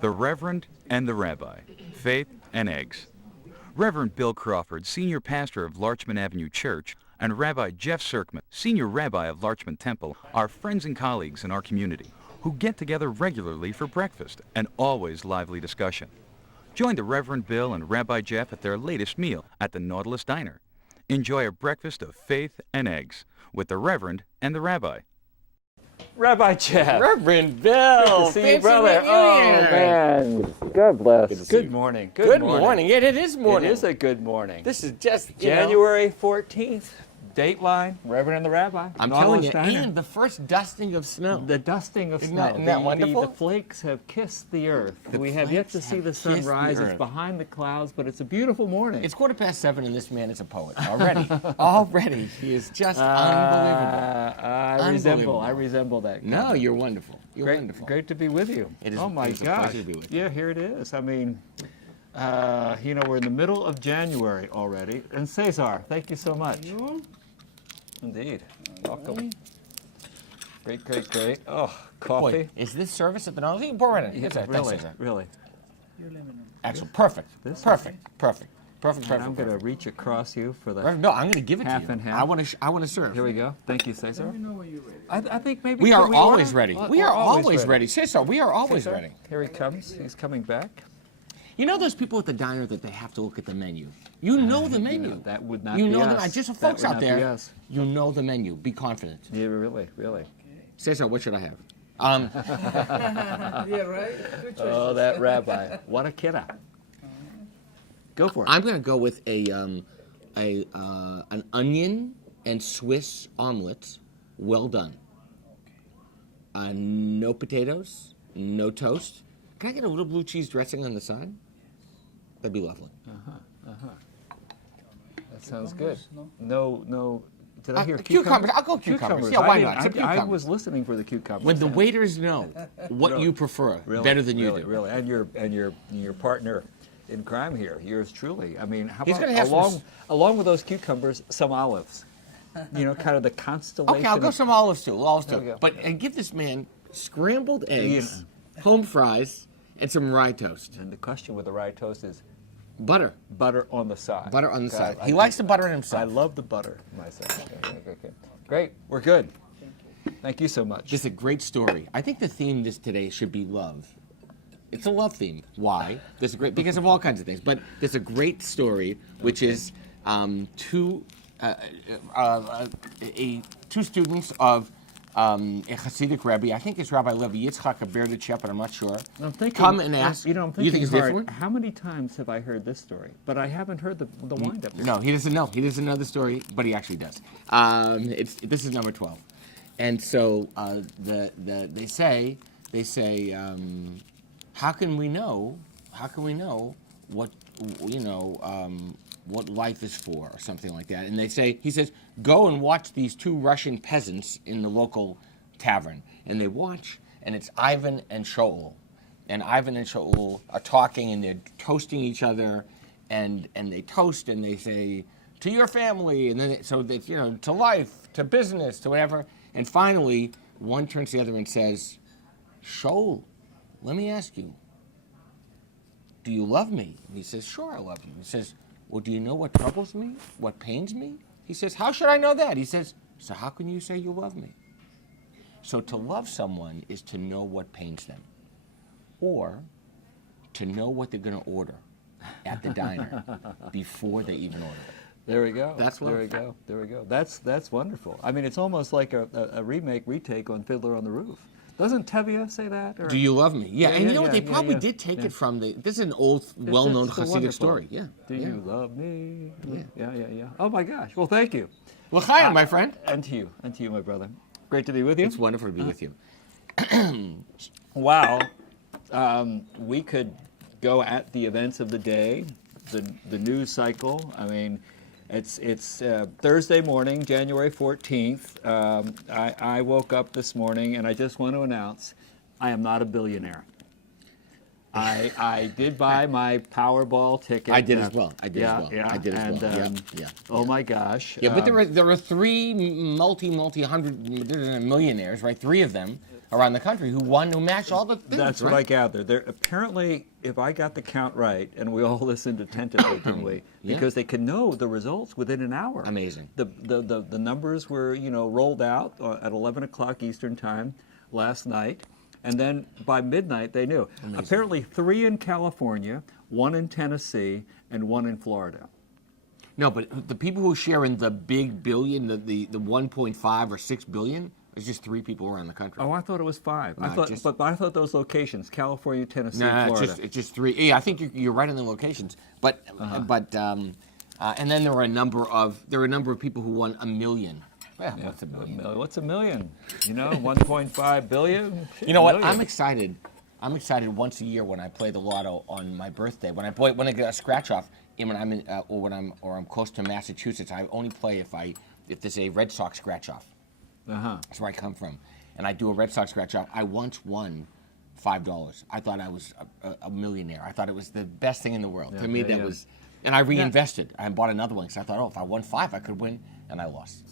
The Reverend and the Rabbi, Faith and Eggs. Reverend Bill Crawford, Senior Pastor of Larchmont Avenue Church, and Rabbi Jeff Sirkman, Senior Rabbi of Larchmont Temple, are friends and colleagues in our community who get together regularly for breakfast and always lively discussion. Join the Reverend Bill and Rabbi Jeff at their latest meal at the Nautilus Diner. Enjoy a breakfast of faith and eggs with the Reverend and the Rabbi. Rabbi Jeff. Reverend Bill. Good to see you, brother. Oh, man. God bless. Good morning. Good morning. Yeah, it is morning. It is a good morning. This is just, January 14th. Dateline, Reverend and the Rabbi. I'm telling you, and the first dusting of snow. The dusting of snow. Isn't that wonderful? The flakes have kissed the earth. We have yet to see the sun rise. It's behind the clouds, but it's a beautiful morning. It's 7:15, and this man is a poet already. Already. He is just unbelievable. I resemble that. No, you're wonderful. You're wonderful. Great to be with you. It is, oh, my gosh. gosh. A pleasure to be with you. Yeah, here it is. I mean, we're in the middle of January already. And Cesar, thank you so much. Indeed. Welcome. Great, great, great. Oh, coffee. Boy, is this service at the Nautilus? You can pour it in. Yeah, really. Excellent. Perfect. Perfect. I'm going to reach across you for the No, I'm going to give it to you. Half and half. I want to serve. Here we go. Thank you, Cesar. Let me know when you're ready. I think maybe we are always ready. We are always ready. Cesar, we are always ready. Here he comes. He's coming back. You know those people at the diner that they have to look at the menu? You know the menu. That would not you be know us. Just for folks out there, us. you know the menu. Be confident. Yeah, really. Cesar, what should I have? Yeah, right? Good choice. Oh, that rabbi. What a kiddo. Go for it. I'm going to go with an onion and Swiss omelet, well done. No potatoes, no toast. Can I get a little blue cheese dressing on the side? That'd be lovely. That sounds good. No. Did I hear cucumbers? I'll go cucumbers. Yeah, why not? I was listening for the cucumbers. When the waiters know what you prefer better than you do. Really, and your partner in crime here, yours truly. I mean, how He's about gonna have along with those cucumbers, some olives? Kind of the constellation. Okay, I'll go some olives too. Go. But and give this man scrambled eggs, home fries, and some rye toast. And the question with the rye toast is butter. Butter on the side. Butter on the side. He likes the butter in himself. I love the butter myself. Okay. Great. We're good. Thank you so much. Just a great story. I think the theme today should be love. It's a love theme. Why? Because of all kinds of things. But there's a great story, which is two students of a Hasidic Rebbe. I think it's Rabbi Levi Yitzchak Berdichep, but I'm not sure. I'm thinking, come and ask. I'm thinking you think it's different? How many times have I heard this story? But I haven't heard the wind-up. No, he doesn't know. He doesn't know the story, but he actually does. This is number 12, and so they say, how can we know what what life is for, or something like that? And he says, go and watch these two Russian peasants in the local tavern. And they watch, and it's Ivan and Shaul. And Ivan and Shaul are talking, and they're toasting each other, and they toast, and they say, to your family, and then to life, to business, to whatever. And finally, one turns to the other and says, Shaul, let me ask you, do you love me? And he says, sure, I love you. He says, well, do you know what troubles me? What pains me? He says, how should I know that? He says, so how can you say you love me? So to love someone is to know what pains them, or to know what they're going to order at the diner before they even order it. There we go. That's love. There we go. That's wonderful. I mean, it's almost like a retake on Fiddler on the Roof. Doesn't Tevye say that? Or? Do you love me? Yeah, and you know what? They probably did take it from this is an old, well-known Hasidic story. Yeah. Do you love me? Yeah. Oh my gosh. Well, thank you. Well, hi, my friend. And to you, my brother. Great to be with you. It's wonderful to be with you. Wow. We could go at the events of the day, the news cycle. I mean, it's Thursday morning, January 14th. I woke up this morning, and I just want to announce I am not a billionaire. I did buy my Powerball ticket. I did as well. I did yeah, as well. Yeah, I did as well. And, oh my gosh. Yeah, but there are three multi-hundred millionaires, right? Three of them around the country who matched all the things. That's right? what I gather. There apparently, if I got the count right, and we all listened attentively, didn't we? Yeah. Because they can know the results within an hour. Amazing. The numbers were rolled out at 11 o'clock Eastern time last night, and then by midnight they knew. Amazing. Apparently 3 in California, 1 in Tennessee, and 1 in Florida. No, but the people who share in the big billion, the 1.5 or 6 billion, there's just 3 people around the country. Oh, I thought it was 5. No, But I thought those locations: California, Tennessee, No, Florida. it's just 3. Yeah, I think you're right on the locations. But and then there were a number of people who won $1 million. Well, what's $1 million? What's $1 million? 1.5 billion. You know what? I'm excited. I'm excited once a year when I play the lotto on my birthday. When I get a scratch off, and when I'm in, or I'm close to Massachusetts, I only play if there's a Red Sox scratch off. That's where I come from, and I do a Red Sox scratch off. I once won $5. I thought I was a millionaire. I thought it was the best thing in the world. To me, that was, and I reinvested. I bought another one because I thought, if I won 5, I could win, and I lost.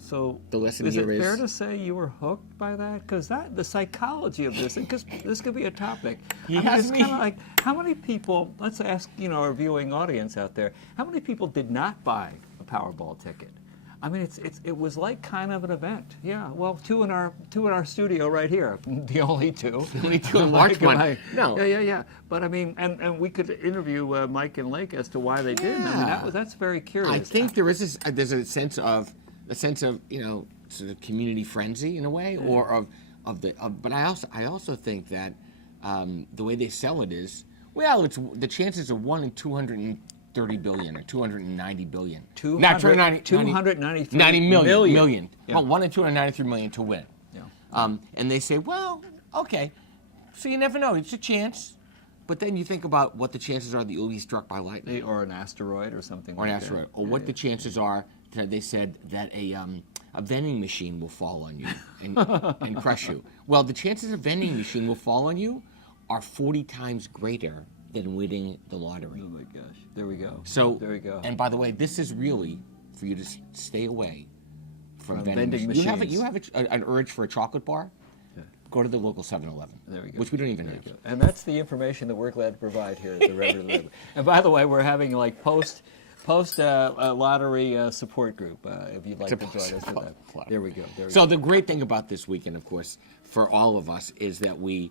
So the lesson is it here is fair to say you were hooked by that? Because the psychology of this, because this could be a topic. It's kind of like, how many people? Let's ask our viewing audience out there. How many people did not buy a Powerball ticket? I mean, it was like kind of an event. Yeah. Well, two in our studio right here. The only 2. The only 2 in Larchmont. No. Yeah. But I mean, and we could interview Mike and Lake as to why they didn't. I mean, that's very curious. I think there's a sense of sort of community frenzy in a way, or but I also think that the way they sell it is, it's the chances of 1 in 230 billion or 290 billion. 293 million. Yeah. Well, 1 in 293 million to win. Yeah. And they say, well, okay, so you never know. It's a chance. But then you think about what the chances are that you'll be struck by lightning. Or an asteroid or something or like an asteroid. that. Or what the chances are that they said that a vending machine will fall on you and crush you. Well, the chances a vending machine will fall on you are 40 times greater than winning the lottery. Oh my gosh! There we go. So there we go. And by the way, this is really for you to stay away from vending machines. You have an urge for a chocolate bar? Yeah. Go to the local 7-Eleven. There we go. Which we don't even have. And that's the information that we're glad to provide here at the Reverend. And by the way, we're having like post lottery support group if you'd like to join us for that. There we go. So the great thing about this weekend, of course, for all of us, is that we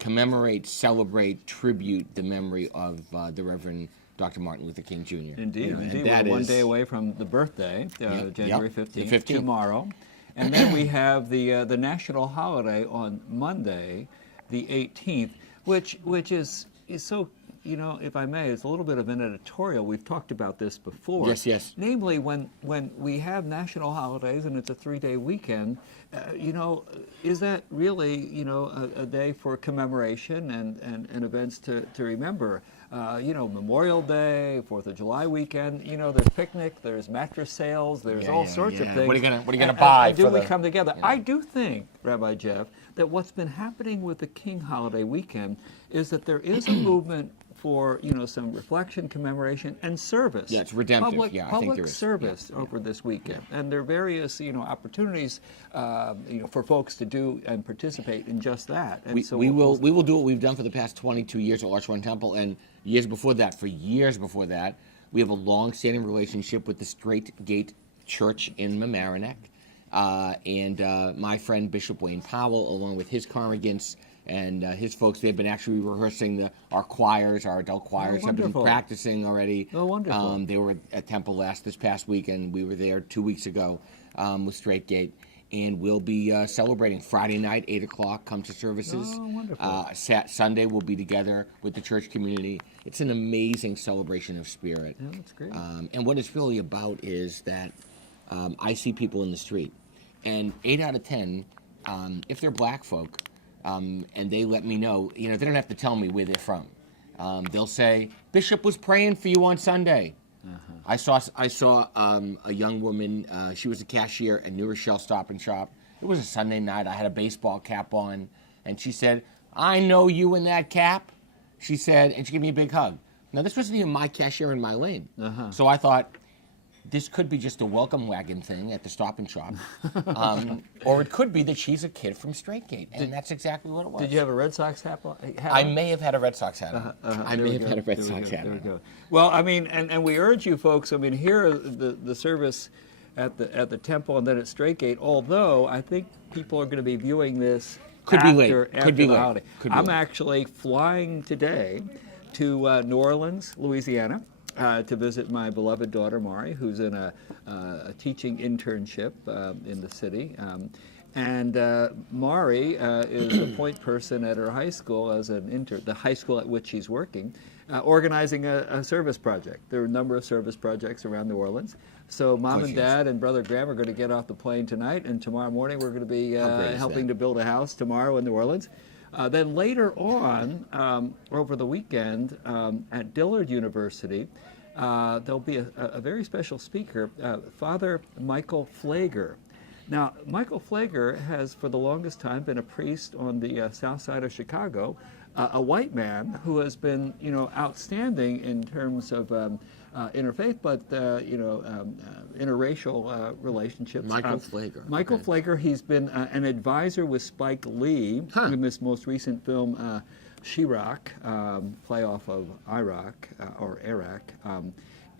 commemorate, celebrate, tribute the memory of the Reverend Dr. Martin Luther King Jr. Indeed. We're one day away from the birthday, January 15th, tomorrow. And then we have the national holiday on Monday, the 18th, which is so, if I may, it's a little bit of an editorial. We've talked about this before. Yes. Namely, when we have national holidays and it's a 3-day weekend, is that really, a day for commemoration and events to remember? Memorial Day, 4th of July weekend, there's picnic, there's mattress sales, there's all sorts of things. What are you gonna buy? Do we come together? I do think, Rabbi Jeff, that what's been happening with the King holiday weekend is that there is a movement for some reflection, commemoration, and service. Yeah, it's redemptive. I think there public is. service over this weekend, and there are various opportunities for folks to do and participate in just that. And we will do what we've done for the past 22 years at Larchmont Temple, and years before that, we have a long-standing relationship with the Straight Gate Church in Mamaroneck, and my friend Bishop Wayne Powell, along with his congregants and his folks, they've been actually rehearsing our choirs, our adult choirs have been practicing already. Oh, wonderful. They were at Temple this past weekend. We were there 2 weeks ago with Straight Gate. And we'll be celebrating Friday night, 8 o'clock, come to services. Oh, wonderful. Sunday we'll be together with the church community. It's an amazing celebration of spirit. Yeah, that's great. And what it's really about is that I see people in the street. And 8 out of 10, if they're black folk, and they let me know, they don't have to tell me where they're from. They'll say, Bishop was praying for you on Sunday. Uh-huh. I saw a young woman. She was a cashier at New Rochelle Stop and Shop. It was a Sunday night. I had a baseball cap on, and she said, "I know you in that cap." She said, and she gave me a big hug. Now this wasn't even my cashier in my lane. Uh-huh. So I thought, this could be just a welcome wagon thing at the Stop and Shop, or it could be that she's a kid from Straight Gate, and that's exactly what it was. Did you have a Red Sox hat? I may have had a Red Sox hat on. I may have had a Red Sox hat on. Go. Well, I mean, and we urge you folks. I mean, here the service at the temple and then at Straight Gate. Although I think people are going to be viewing this after the holiday. I'm actually flying today to New Orleans, Louisiana, to visit my beloved daughter Mari, who's in a teaching internship in the city. And Mari is a point person at her high school as an intern, the high school at which she's working, organizing a service project. There are a number of service projects around New Orleans. So Mom and Dad and Brother Graham are going to get off the plane tonight, and tomorrow morning we're going to be helping to build a house tomorrow in New Orleans. Then later on, over the weekend, at Dillard University, there'll be a very special speaker, Father Michael Pfleger. Now, Michael Pfleger has, for the longest time, been a priest on the south side of Chicago, a white man who has been, outstanding in terms of interfaith, but interracial relationships. Michael Pfleger. Michael Pfleger. He's been an advisor with Spike Lee in this most recent film, She-Rock, play off of Iraq or Iraq.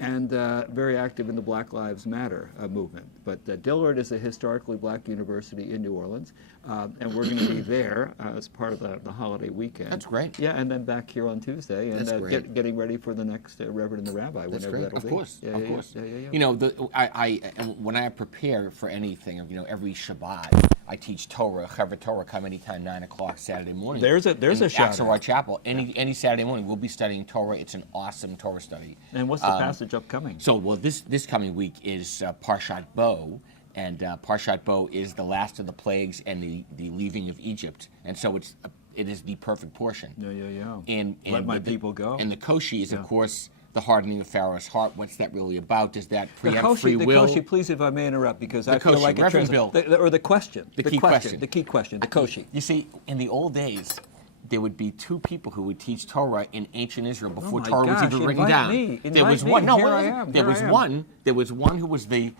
And very active in the Black Lives Matter movement. But Dillard is a historically black university in New Orleans, and we're going to be there as part of the holiday weekend. That's great. Yeah, and then back here on Tuesday, and getting ready for the next Reverend and the Rabbi, That's whenever great. that'll Of be. course, Yeah, of yeah, course. Yeah. When I prepare for anything, every Shabbat, I teach Torah, Chaver Torah, come anytime, 9 o'clock Saturday morning. There's a shout Axelrod Chapel. Any Saturday morning, we'll be studying Torah. It's an awesome Torah study. And what's the passage upcoming? So, this coming week is Parshat Bo, and Parshat Bo is the last of the plagues and the leaving of Egypt, and so it is the perfect portion. Yeah. And Let my people go. And the Koshi is, of course, the hardening of Pharaoh's heart. What's that really about? Does that preempt free will? The Koshi, please, if I may interrupt, because I Koshi, feel like Reverend Bill. the question. The key question. The key question, the Koshi. You see, in the old days, there would be two people who would teach Torah in ancient Israel before my Torah was gosh, even written invite down. me, There was invite one. me. No, Here wait, I wait, am, there here was I am. one. There was one who was the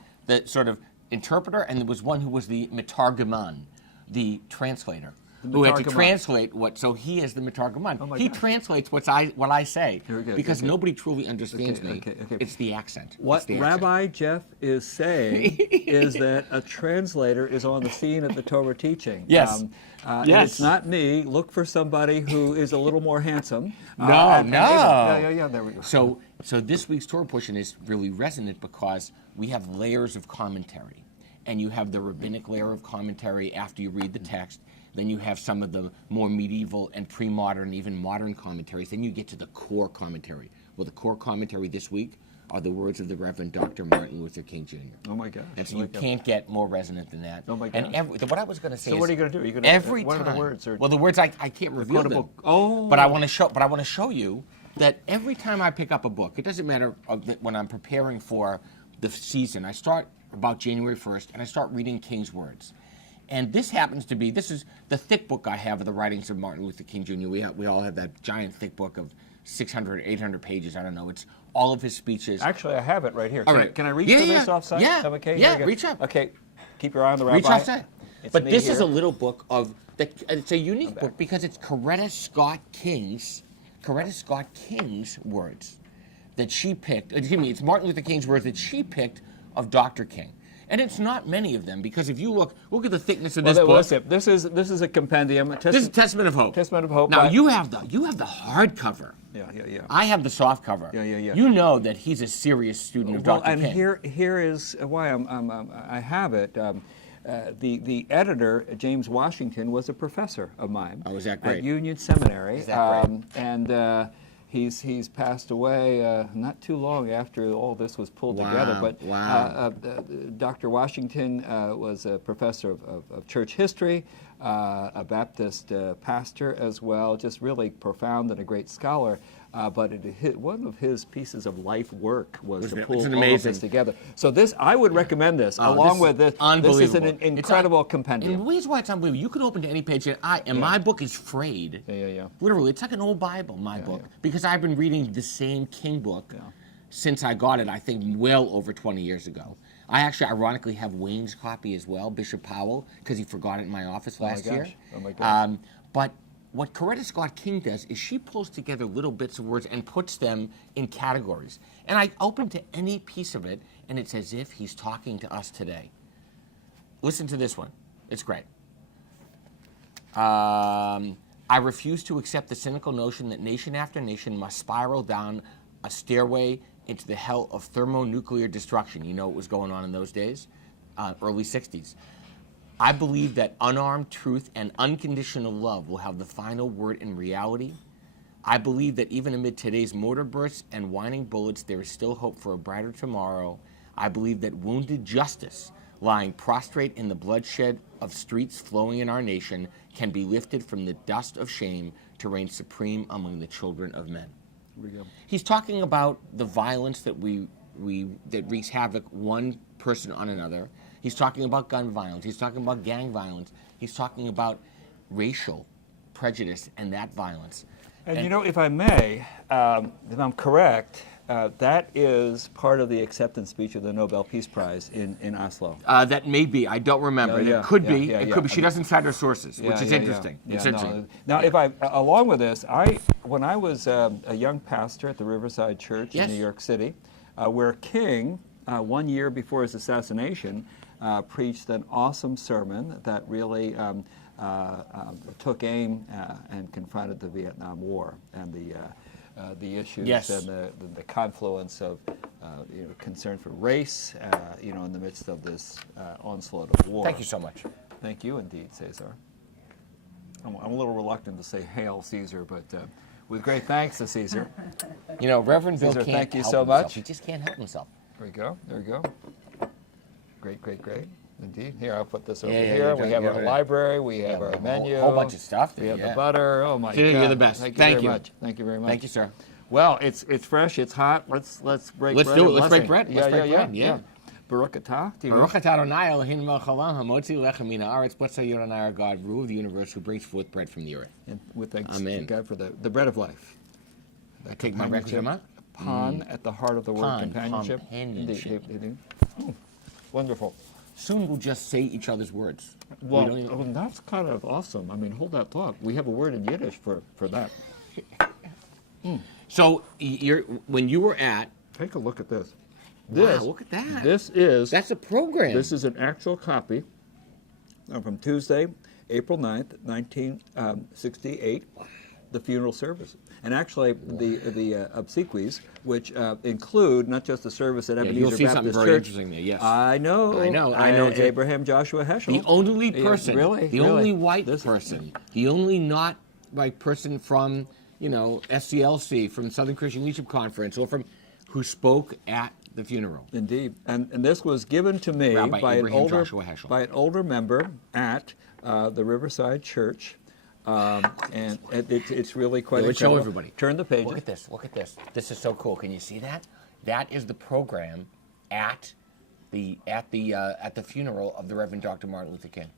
sort of interpreter, and there was one who was the Metargaman, the translator, who had to Metargaman. translate what. So he is the Metargaman. Oh my He gosh. translates what I say Here we go, because okay. nobody truly understands me. Okay. It's the accent. What It's the accent. Rabbi Jeff is saying is that a translator is on the scene at the Torah teaching. Yes. And Yes. it's not me. Look for somebody who is a little more handsome. No. Yeah, there we go. So this week's Torah portion is really resonant because we have layers of commentary. And you have the rabbinic layer of commentary after you read the text. Then you have some of the more medieval and pre-modern, even modern commentaries. Then you get to the core commentary. Well, the core commentary this week are the words of the Reverend Dr. Martin Luther King Jr. Oh my gosh. And so you can't get more resonant than that. Oh my And gosh. what I was going to say So is, what are you going to do? Are you gonna, every what time. are the words? Well, the words I can't reveal them. quotable- Oh. But I want to show you that every time I pick up a book, it doesn't matter when I'm preparing for the season. I start about January 1st, and I start reading King's words. And this is the thick book I have of the writings of Martin Luther King Jr. We all have that giant thick book of 600, 800 pages. I don't know. It's all of his speeches. Actually, I have it right here. All right. Can I reach Yeah, for yeah. this offside? Yeah. Is that okay? Yeah, Here we go. reach up. Okay. Keep your eye on the Rabbi. Reach outside. It's But me this is here. a little book it's a unique book because it's Coretta Scott King's words that she picked. Excuse me, it's Martin Luther King's words that she picked of Dr. King. And it's not many of them because if you look at the thickness of this book. Listen, this is a compendium. This is Testament of Hope. Testament of Hope. Now by- you have the hardcover. Yeah. I have the soft cover. Yeah. You know that he's a serious student of Well, Dr. and King. here is why I have it. The editor, James Washington, was a professor of mine. Oh, is that great? At Union Seminary. Is that great? And he's passed away not too long after all this was pulled together. But Dr. Washington was a professor of church history, a Baptist pastor as well, just really profound and a great scholar. But one of his pieces of life work was to pull all of this together. So I would recommend this, along with this. Unbelievable. This is an incredible compendium. And the reason why it's unbelievable, you could open to any page, and my book is frayed. Yeah. Literally, it's like an old Bible, my book, because I've been reading the same King book since I got it, I think well over 20 years ago. I actually ironically have Wayne's copy as well, Bishop Powell, because he forgot it in my office last year. Oh my gosh. But what Coretta Scott King does is she pulls together little bits of words and puts them in categories. And I open to any piece of it, and it's as if he's talking to us today. Listen to this one. It's great. I refuse to accept the cynical notion that nation after nation must spiral down a stairway into the hell of thermonuclear destruction. You know what was going on in those days? Early 60s. I believe that unarmed truth and unconditional love will have the final word in reality. I believe that even amid today's mortar bursts and whining bullets, there is still hope for a brighter tomorrow. I believe that wounded justice, lying prostrate in the bloodshed of streets flowing in our nation, can be lifted from the dust of shame to reign supreme among the children of men. Here we go. He's talking about the violence that that wreaks havoc one person on another. He's talking about gun violence. He's talking about gang violence. He's talking about racial prejudice and that violence. And you know, if I may, if I'm correct, that is part of the acceptance speech of the Nobel Peace Prize in Oslo. That may be. I don't remember. Yeah, It could be. yeah, It yeah. could be. She doesn't cite her sources, which is Yeah, interesting. yeah. It's Yeah, interesting. no. Now, if I, along with this, when I was a young pastor at the Riverside Church Yes. in New York City, where King, 1 year before his assassination, preached an awesome sermon that really took aim and confronted the Vietnam War and the issues Yes. and the confluence of concern for race, in the midst of this onslaught of war. Thank you so much. Thank you indeed, Cesar. I'm a little reluctant to say Hail Caesar, but with great thanks to Caesar. You know, Reverend Bill Caesar, can't thank you help so himself. much. He just can't help himself. There we go. There we go. Great, great, great. Indeed. Here, I'll put this over Yeah, yeah, here. yeah, We have yeah, our yeah. library. We have our menu. A whole bunch of stuff. We have yeah. the butter. Oh my Caesar, God! you're the best. Thank you Thank very you. much. Thank you very much. Thank you, sir. Well, it's fresh. It's hot. Let's break Let's bread. do it. and Let's break blessing. bread. Yeah, Let's yeah, break yeah, bread. Yeah. Baruch atah. Do you know? Baruch atah Adonai Eloheinu melech haolam hamotzi lechem min haaretz. Blessed are you, Adonai, our God, ruler of the universe, who brings forth bread from the earth. And with thanks Amen. to God for the bread of life. I take my requisite amount. Pan at the heart of the word Pan, companionship. companionship. Indeed. Oh, wonderful. Soon we'll just say each other's words. We Well, don't even- that's kind of awesome. I mean, hold that thought. We have a word in Yiddish for that. So when you were at, Take a look at this. wow, look at that. That's a program. This is an actual copy from Tuesday, April 9th, 1968, the funeral service. And actually, the obsequies, which include not just the service at Ebenezer you'll see Baptist something very Church. interesting there, yes. I know. I know. It's Abraham Joshua Heschel. the only Yeah, person, really, the really. only white person, the only not white person from, SCLC, from Southern Christian Leadership Conference, or from who spoke at the funeral. Indeed, and this was given to me Rabbi by Abraham Joshua Heschel. an older member at the Riverside Church, and it's really quite It would show incredible. everybody. Turn the pages. Look at this. Look at this. This is so cool. Can you see that? That is the program at the funeral of the Reverend Dr. Martin Luther King.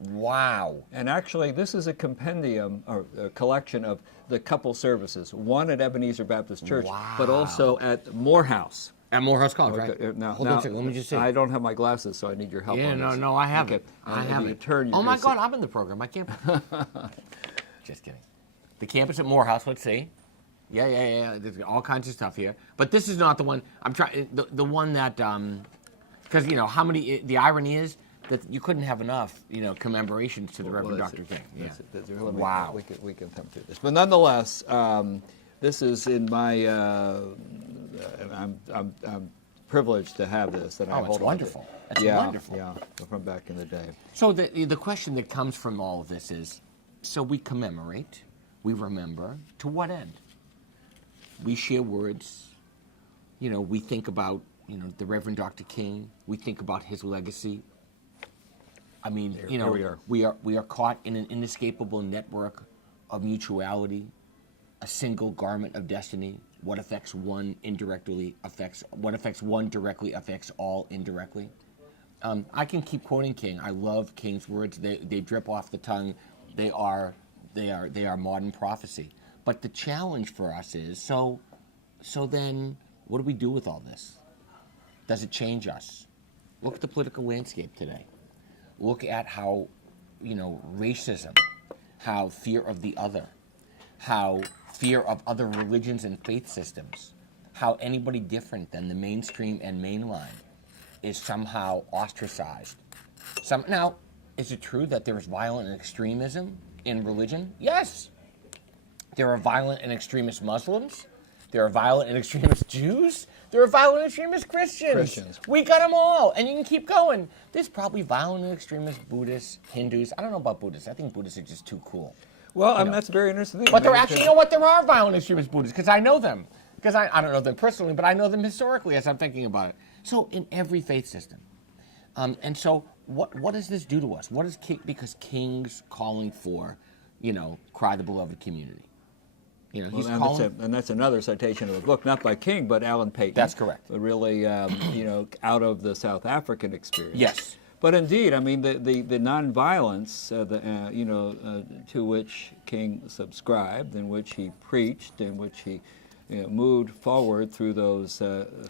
Wow. And actually, this is a compendium or a collection of the couple services. One at Ebenezer Baptist Church, but also at Morehouse. At Morehouse College, Okay, right? now, Hold on a second. Let me just see. I don't have my glasses, so I need your help. Yeah, on this. no, I have Okay. it. I And have if you it. turn, Oh you're my gonna God, I'm in the program. I can't. Just kidding. The campus at Morehouse. Let's see. Yeah. There's all kinds of stuff here. But this is not the one. I'm trying. The one that because how many? The irony is that you couldn't have enough commemorations to the Reverend Dr. King. Yeah. That's really, Wow. We can come through this, but nonetheless, this is in my. I'm privileged to have this, and I Oh, it's hold on to. wonderful. That's yeah, wonderful. Yeah, from back in the day. So the question that comes from all of this is, so we commemorate, we remember, to what end? We share words, we think about, the Reverend Dr. King, we think about his legacy. I mean, Here we are. we are caught in an inescapable network of mutuality, a single garment of destiny. What affects one directly affects all indirectly. I can keep quoting King. I love King's words. They drip off the tongue. They are modern prophecy. But the challenge for us is so then What do we do with all this? Does it change us? Look at the political landscape today. Look at how, racism, how fear of the other, how fear of other religions and faith systems, how anybody different than the mainstream and mainline is somehow ostracized. Now, is it true that there is violent extremism in religion? Yes. There are violent and extremist Muslims. There are violent and extremist Jews. There are violent and extremist Christians. We got them all, and you can keep going. There's probably violent and extremist Buddhists, Hindus. I don't know about Buddhists. I think Buddhists are just too cool. Well, that's a very interesting thing. But there actually, there are violent extremist Buddhists, because I know them. Because I don't know them personally, but I know them historically as I'm thinking about it. So in every faith system. And so what does this do to us? What is because King's calling for, cry the beloved community? And that's another citation of a book, not by King, but Alan Paton. That's correct. Really, out of the South African experience. Yes. But indeed, I mean, the nonviolence, to which King subscribed, in which he preached, in which he moved forward through those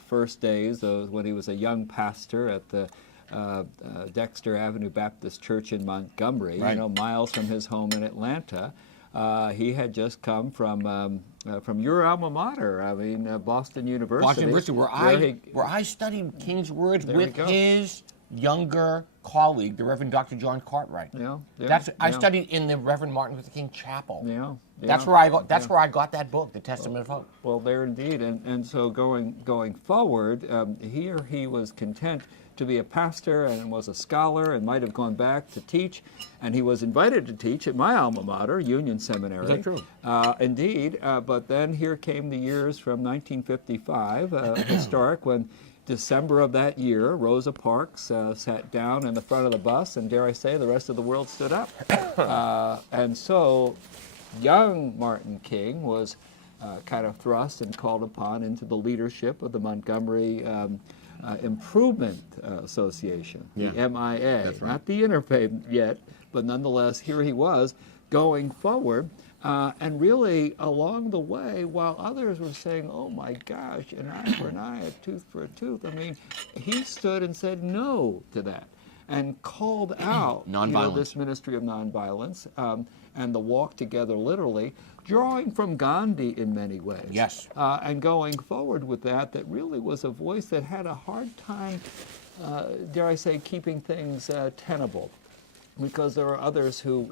first days, when he was a young pastor at the Dexter Avenue Baptist Church in Montgomery, right. Miles from his home in Atlanta. He had just come from your alma mater, Boston University. Boston University, where I studied King's words with his younger colleague, the Reverend Dr. John Cartwright. I studied in the Reverend Martin Luther King Chapel. That's where I got. That's where I got that book, The Testament of Hope. Well, there indeed, and so going forward, he was content to be a pastor and was a scholar and might have gone back to teach, and he was invited to teach at my alma mater, Union Seminary. Is that true? Indeed, but then here came the years from 1955, historic, when December of that year, Rosa Parks sat down in the front of the bus, and dare I say, the rest of the world stood up. And so young Martin King was kind of thrust and called upon into the leadership of the Montgomery Improvement Association, the MIA. That's right. Not the Interfaith yet, but nonetheless, here he was going forward. And really, along the way, while others were saying, oh my gosh, an eye for an eye, a tooth for a tooth, he stood and said no to that and called out this ministry of nonviolence and the walk together, literally, drawing from Gandhi in many ways. Yes. And going forward with that really was a voice that had a hard time, dare I say, keeping things tenable. Because there are others who,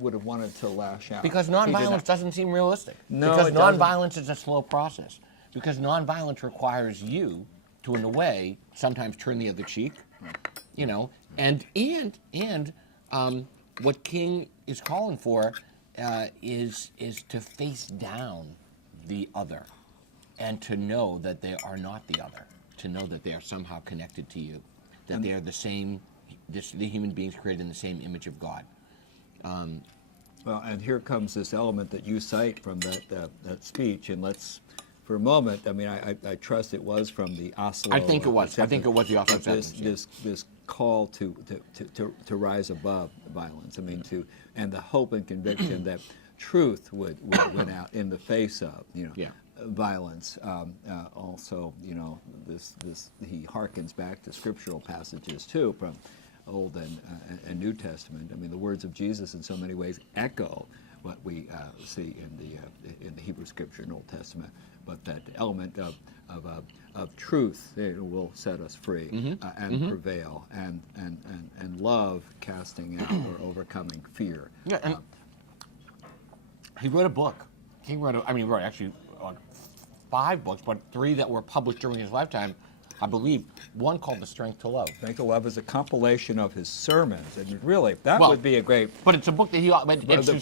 would have wanted to lash out. Because nonviolence doesn't seem realistic. No, because it doesn't. nonviolence is a slow process. Because nonviolence requires you to, in a way, sometimes turn the other cheek. And what King is calling for is to face down the other, and to know that they are not the other, to know that they are somehow connected to you, that they are the same. The human beings created in the same image of God. Well, and here comes this element that you cite from that speech, and let's, for a moment, I trust it was from the Oslo. I think it was. I think it was the Oslo sentence. This call to rise above violence. And the hope and conviction that truth would win out in the face of violence. Also, this he harkens back to scriptural passages too from Old and New Testament. The words of Jesus in so many ways echo what we see in the Hebrew Scripture and Old Testament. But that element of truth will set us free and prevail, and love casting out or overcoming fear. Yeah, and he wrote a book. He wrote, actually 5 books, but 3 that were published during his lifetime. I believe one called The Strength to Love. Strength to Love is a compilation of his sermons, and really, that would be a great. But it's a book that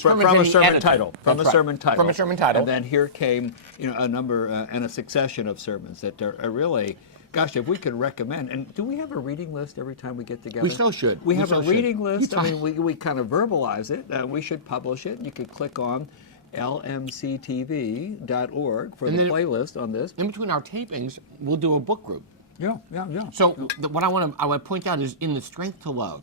from a sermon title. From a sermon title. From a sermon title. And then here came, a number and a succession of sermons that are really. Gosh, if we could recommend, and do we have a reading list every time we get together? We still should. We have a reading list. We kind of verbalize it. We should publish it. You could click on LMC-TV.org for the playlist on this. In between our tapings, we'll do a book group. Yeah. So what I want to point out is in The Strength to Love,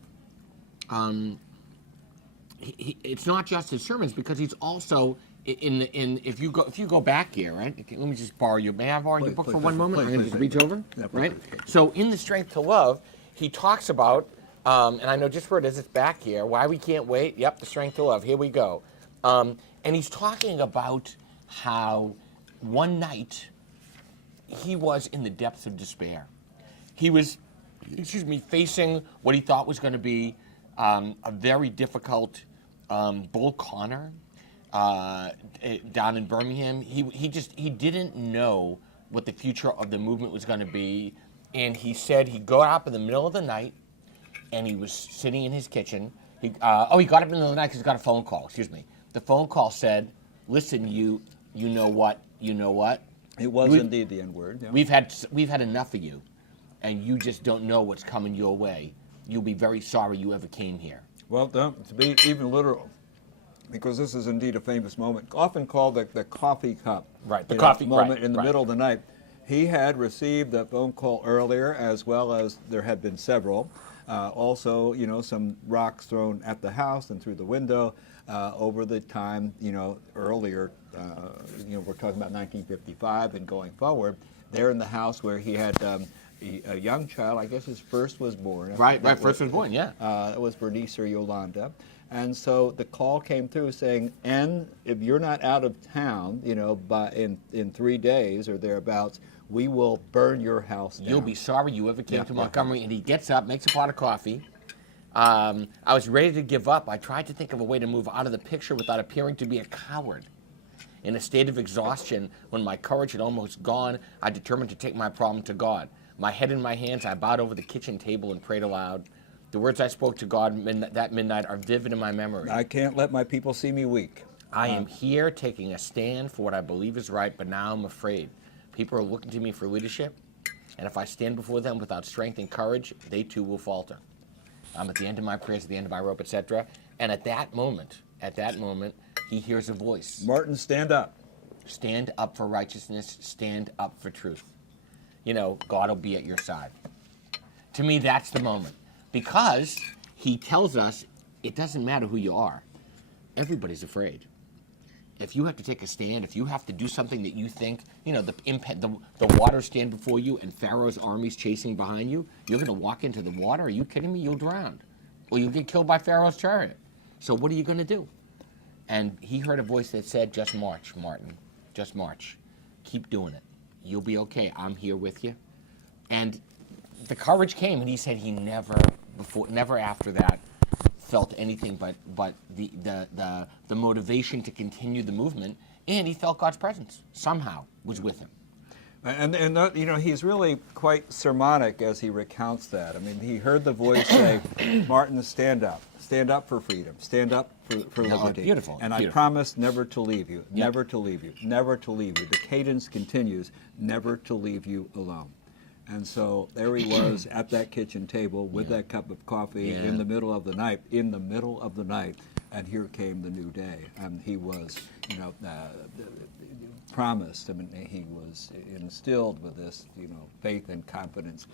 it's not just his sermons, because he's also if you go back here, right? Okay, let me just borrow you. May I borrow your book for one moment? I'm going to just reach over, right? So in the Strength to Love, he talks about, and I know just where it is. It's back here. Why we can't wait? Yep, the Strength to Love. Here we go. And he's talking about how one night he was in the depths of despair. He was, facing what he thought was going to be a very difficult Bull Connor down in Birmingham. He didn't know what the future of the movement was going to be, and he said he'd go up in the middle of the night, and he was sitting in his kitchen. He got up in the middle of the night because he got a phone call. The phone call said, "Listen, you know what? It was indeed the N-word. Yeah. We've had enough of you, and you just don't know what's coming your way. You'll be very sorry you ever came here." Well, to be even literal, because this is indeed a famous moment, often called the coffee cup. Right, the coffee moment right, in the right. middle of the night. He had received a phone call earlier, as well as there had been several. Also, some rocks thrown at the house and through the window over the time, earlier. We're talking about 1955 and going forward. There in the house where he had a young child, I guess his first was born. Right, first was born, yeah. It was Bernice or Yolanda. And so the call came through saying, "And if you're not out of town, in 3 days or thereabouts, we will burn your house down. You'll be sorry you ever came to Montgomery." And he gets up, makes a pot of coffee. I was ready to give up. I tried to think of a way to move out of the picture without appearing to be a coward. In a state of exhaustion, when my courage had almost gone, I determined to take my problem to God. My head in my hands, I bowed over the kitchen table and prayed aloud. The words I spoke to God that midnight are vivid in my memory. I can't let my people see me weak. I am here taking a stand for what I believe is right, but now I'm afraid. People are looking to me for leadership, and if I stand before them without strength and courage, they too will falter. I'm at the end of my prayers, at the end of my rope, etc. And at that moment, he hears a voice. Martin, stand up. Stand up for righteousness. Stand up for truth. God will be at your side. To me, that's the moment. Because he tells us it doesn't matter who you are. Everybody's afraid. If you have to take a stand, if you have to do something that you think, the water stand before you and Pharaoh's army's chasing behind you, you're going to walk into the water? Are you kidding me? You'll drown. Or you'll get killed by Pharaoh's chariot. So what are you going to do? And he heard a voice that said, "Just march, Martin. Just march. Keep doing it. You'll be okay. I'm here with you." And the courage came, and he said he never after that felt anything but the motivation to continue the movement, and he felt God's presence somehow was with him. And he's really quite sermonic as he recounts that. I mean, he heard the voice say, "Martin, stand up for freedom, stand up for liberty." Beautiful. And beautiful. I promise never to leave you, never to leave you, never to leave you. The cadence continues, never to leave you alone. And so there he was at that kitchen table with that cup of coffee in the middle of the night, and here came the new day. And he was, promised. I mean, he was instilled with this, faith and confidence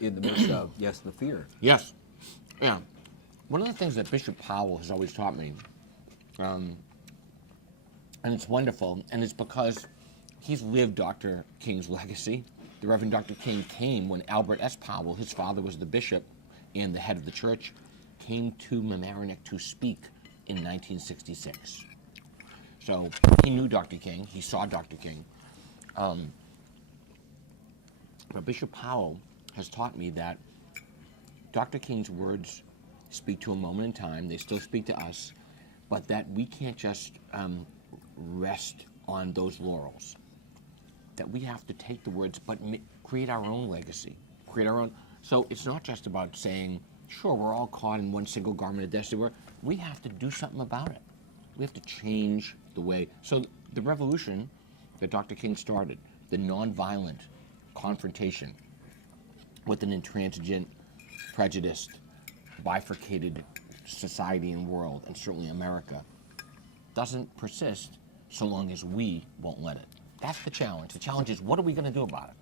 in the midst of, yes, the fear. Yes. Yeah. One of the things that Bishop Powell has always taught me, and it's wonderful, and it's because he's lived Dr. King's legacy. The Reverend Dr. King came when Albert S. Powell, his father was the bishop and the head of the church, came to Mamaroneck to speak in 1966. So he knew Dr. King, he saw Dr. King. But Bishop Powell has taught me that Dr. King's words speak to a moment in time, they still speak to us, but that we can't just rest on those laurels. That we have to take the words, but create our own legacy, create our own. So it's not just about saying, sure, we're all caught in one single garment of destiny. We have to do something about it. We have to change the way. So the revolution that Dr. King started, the nonviolent confrontation with an intransigent, prejudiced, bifurcated society and world, and certainly America, doesn't persist so long as we won't let it. That's the challenge. The challenge is, what are we going to do about it?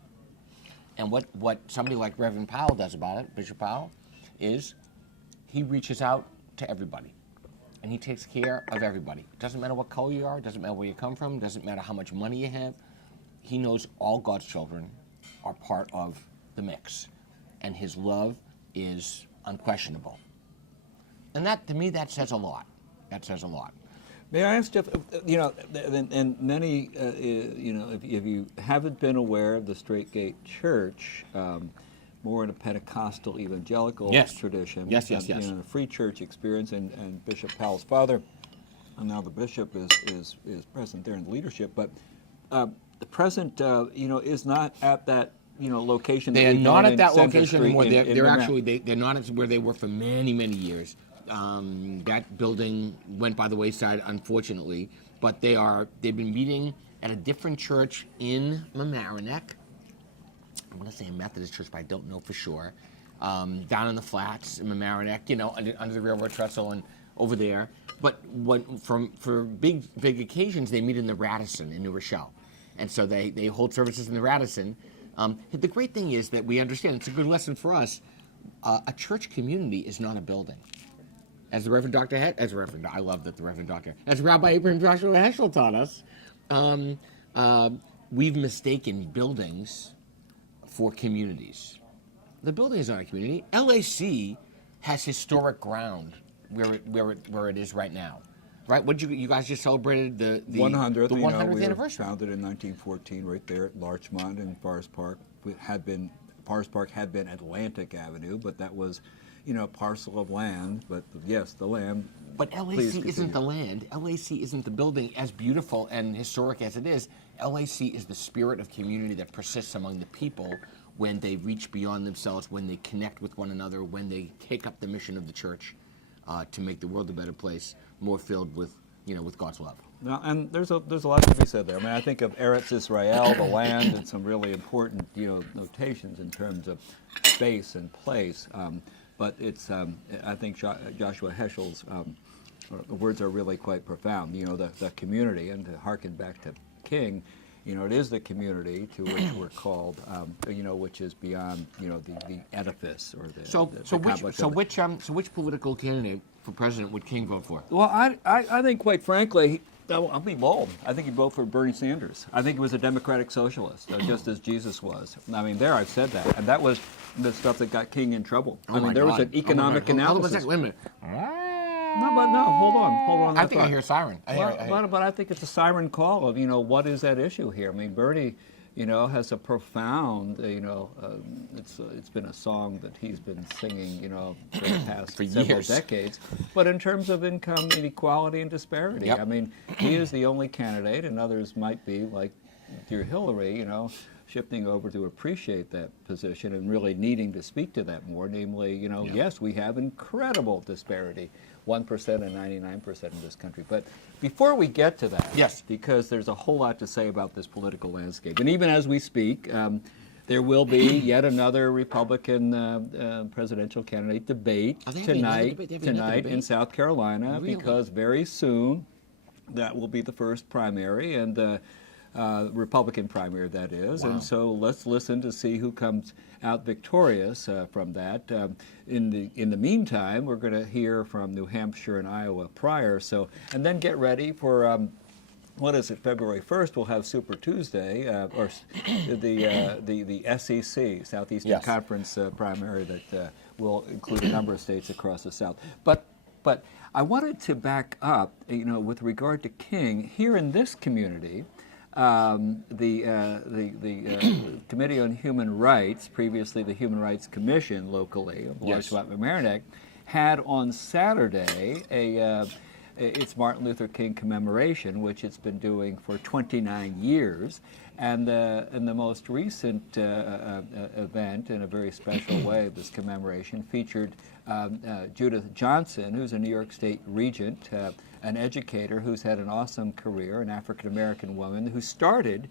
And what somebody like Reverend Powell does about it, Bishop Powell, is he reaches out to everybody. and he takes care of everybody. Doesn't matter what color you are, doesn't matter where you come from, doesn't matter how much money you have. He knows all God's children are part of the mix, and his love is unquestionable. And that, to me, that says a lot. That says a lot. May I ask, Jeff, and many, if you haven't been aware of the Straight Gate Church, more in a Pentecostal evangelical tradition. Yes. A free church experience, and Bishop Powell's father, and now the bishop is present there in the leadership, but the present, is not at that, location. They are not at that location anymore. They're actually, they're not where they were for many, many years. That building went by the wayside, unfortunately, but they've been meeting at a different church in Mamaroneck. I'm going to say a Methodist church, but I don't know for sure. Down in the flats in Mamaroneck, under the railroad trestle and over there. But for big occasions, they meet in the Radisson in New Rochelle. And so they hold services in the Radisson. The great thing is that we understand, it's a good lesson for us, a church community is not a building. As the Reverend Dr. I love that the Reverend Dr. As Rabbi Abraham Joshua Heschel taught us, we've mistaken buildings for communities. The building is not a community. LAC has historic ground where it is right now. Right? You guys just celebrated the 100th anniversary. Founded in 1914, right there at Larchmont and Forest Park. Forest Park had been Atlantic Avenue, but that was, a parcel of land. But yes, the land. But LAC isn't the land. LAC isn't the building. As beautiful and historic as it is, LAC is the spirit of community that persists among the people when they reach beyond themselves, when they connect with one another, when they take up the mission of the church to make the world a better place, more filled with God's love. Now, and there's a lot to be said there. I mean, I think of Eretz Israel, the land, and some really important notations in terms of space and place. But it's I think Joshua Heschel's words are really quite profound. The community, and to harken back to King, it is the community to which we're called, which is beyond the edifice or the which political candidate for president would King vote for? Well, I think, quite frankly, I'll be bold. I think he'd vote for Bernie Sanders. I think he was a democratic socialist, just as Jesus was. I mean, I've said that, and that was the stuff that got King in trouble. There was an economic analysis. Wait a minute. No, hold on. I think I hear a siren. But I think it's a siren call of, what is that issue here? I mean, Bernie, has a profound, it's been a song that he's been singing, for the past several decades. But in terms of income inequality and disparity, I mean, he is the only candidate, and others might be, like dear Hillary, shifting over to appreciate that position and really needing to speak to that more. Namely, yes, we have incredible disparity. 1% and 99% in this country. But before we get to that, because there's a whole lot to say about this political landscape, and even as we speak, there will be yet another Republican presidential candidate debate tonight in South Carolina, because very soon that will be the first primary, and the Republican primary, that is. Wow. And so let's listen to see who comes out victorious from that. In the meantime, we're going to hear from New Hampshire and Iowa prior. So, and then get ready for February 1st. We'll have Super Tuesday, or the SEC, Southeastern Conference primary that will include a number of states across the South. But I wanted to back up, with regard to King here in this community. The Committee on Human Rights, previously the Human Rights Commission locally of Larchmont Mamaroneck, had on Saturday its Martin Luther King commemoration, which it's been doing for 29 years. And the most recent event, in a very special way, this commemoration featured Judith Johnson, who's a New York State regent, an educator who's had an awesome career, an African-American woman who started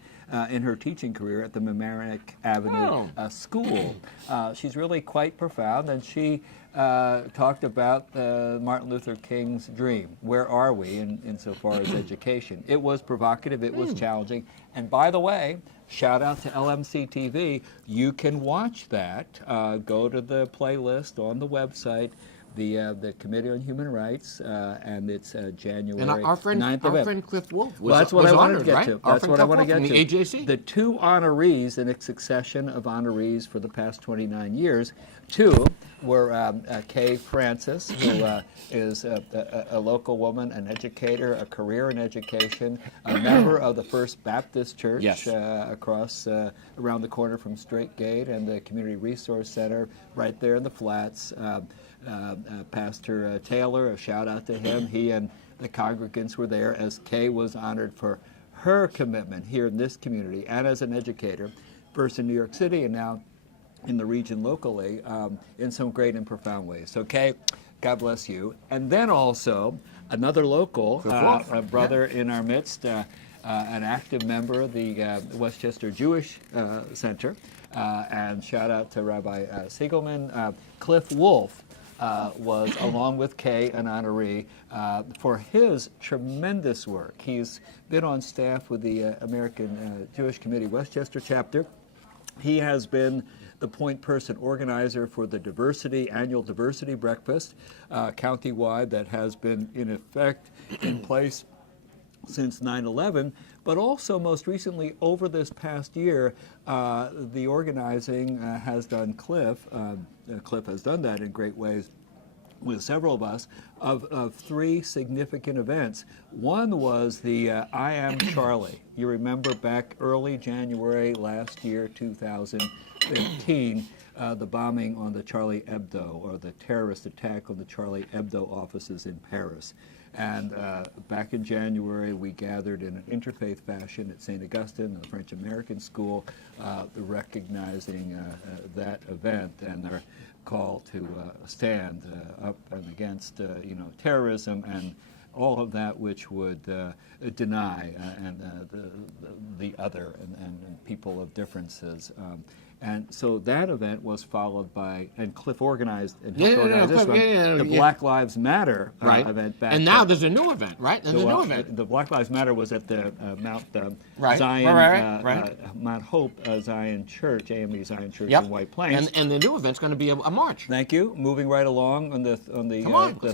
in her teaching career at the Mamaroneck Avenue School. She's really quite profound, and she talked about Martin Luther King's dream. Where are we insofar as education? It was provocative, it was challenging, and by the way, shout out to LMC-TV. You can watch that. Go to the playlist on the website the Committee on Human Rights, and it's January And our friend, 9th our event. friend Cliff Wolf was, Well, that's what was I wanted honored, to get right? to. Our That's friend what I Cliff want to Wolf get from to. the AJC. The two honorees in a succession of honorees for the past 29 years. Two were Kay Francis, who is a local woman, an educator, a career in education, a member of the First Baptist Church Yes. across around the corner from Straight Gate and the Community Resource Center right there in the Flats. Pastor Taylor, a shout out to him. He and the congregants were there as Kay was honored for her commitment here in this community and as an educator, first in New York City and now in the region locally, in some great and profound ways. So Kay, God bless you. And then also another local, a brother in our midst, an active member of the Westchester Jewish Center, and shout out to Rabbi Siegelman. Cliff Wolf was, along with Kay, an honoree for his tremendous work. He's been on staff with the American Jewish Committee Westchester chapter. He has been the point person organizer for the annual diversity breakfast countywide that has been in effect in place since 9/11, but also most recently over this past year, the organizing has done Cliff has done that in great ways with several of us, of three significant events. One was the I Am Charlie. You remember back early January last year, 2015, the bombing on the Charlie Hebdo, or the terrorist attack on the Charlie Hebdo offices in Paris. And back in January, we gathered in an interfaith fashion at St. Augustine, the French-American School, recognizing that event and their call to stand up and against terrorism and all of that which would deny the other and people of differences. And so that event was followed by, and Cliff organized and helped organize this one, the Black Lives Matter event back. And now there's a new event, right? There's a new event. The Black Lives Matter was at the Mount Right. Mount Hope Zion Church, AME Zion Church in White Plains. And the new event's going to be a march. Thank you. Moving right along on the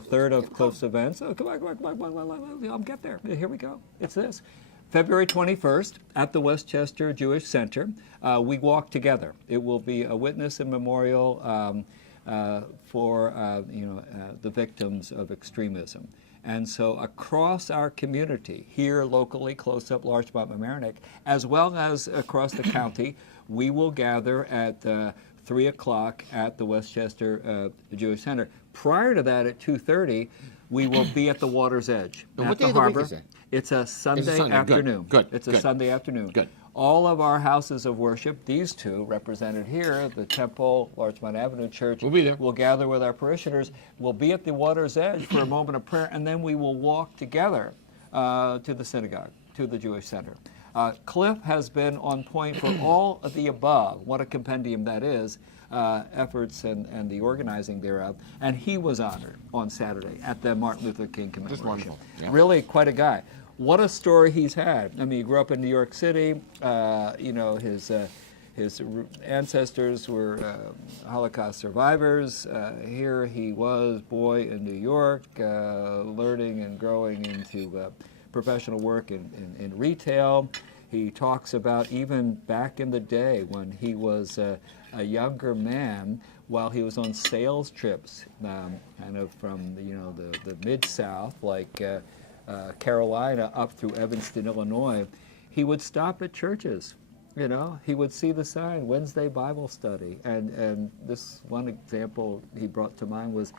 third of Cliff's events. Oh, come on, I'll get there. Here we go. It's this. February 21st at the Westchester Jewish Center, we walk together. It will be a witness and memorial for the victims of extremism. And so across our community, here locally, close up Larchmont, Mamaroneck, as well as across the county, we will gather at 3 o'clock at the Westchester Jewish Center. Prior to that, at 2:30, we will be at the water's edge at the harbor. Is it? It's a Sunday afternoon. Good. It's a Sunday afternoon. Good. All of our houses of worship, these two represented here, the Temple, Larchmont Avenue Church, we'll be there. We'll gather with our parishioners. We'll be at the water's edge for a moment of prayer, and then we will walk together to the synagogue, to the Jewish Center. Cliff has been on point for all of the above. What a compendium that is. Efforts and the organizing thereof, and he was honored on Saturday at the Martin Luther King commemoration. wonderful. Yeah. Really quite a guy. What a story he's had. I mean, he grew up in New York City. His ancestors were Holocaust survivors. Here he was, boy in New York, learning and growing into professional work in retail. He talks about even back in the day when he was a younger man, while he was on sales trips, kind of from the Mid-South, like Carolina, up through Evanston, Illinois, he would stop at churches. He would see the sign, Wednesday Bible study. And this one example he brought to mind was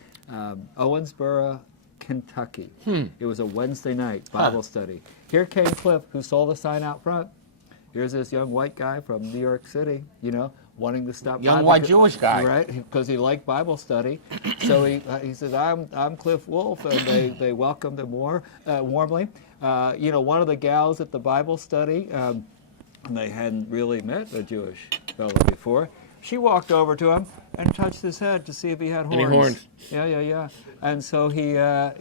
Owensboro, Kentucky. It was a Wednesday night Bible study. Here came Cliff, who saw the sign out front. Here's this young white guy from New York City, wanting to stop. Young white Jewish guy, right? Because he liked Bible study. So he said, "I'm Cliff Wolf," and they welcomed him warmly. One of the gals at the Bible study, they hadn't really met a Jewish fellow before. She walked over to him, and touched his head to see if he had horns. Any horns? Yeah. And so he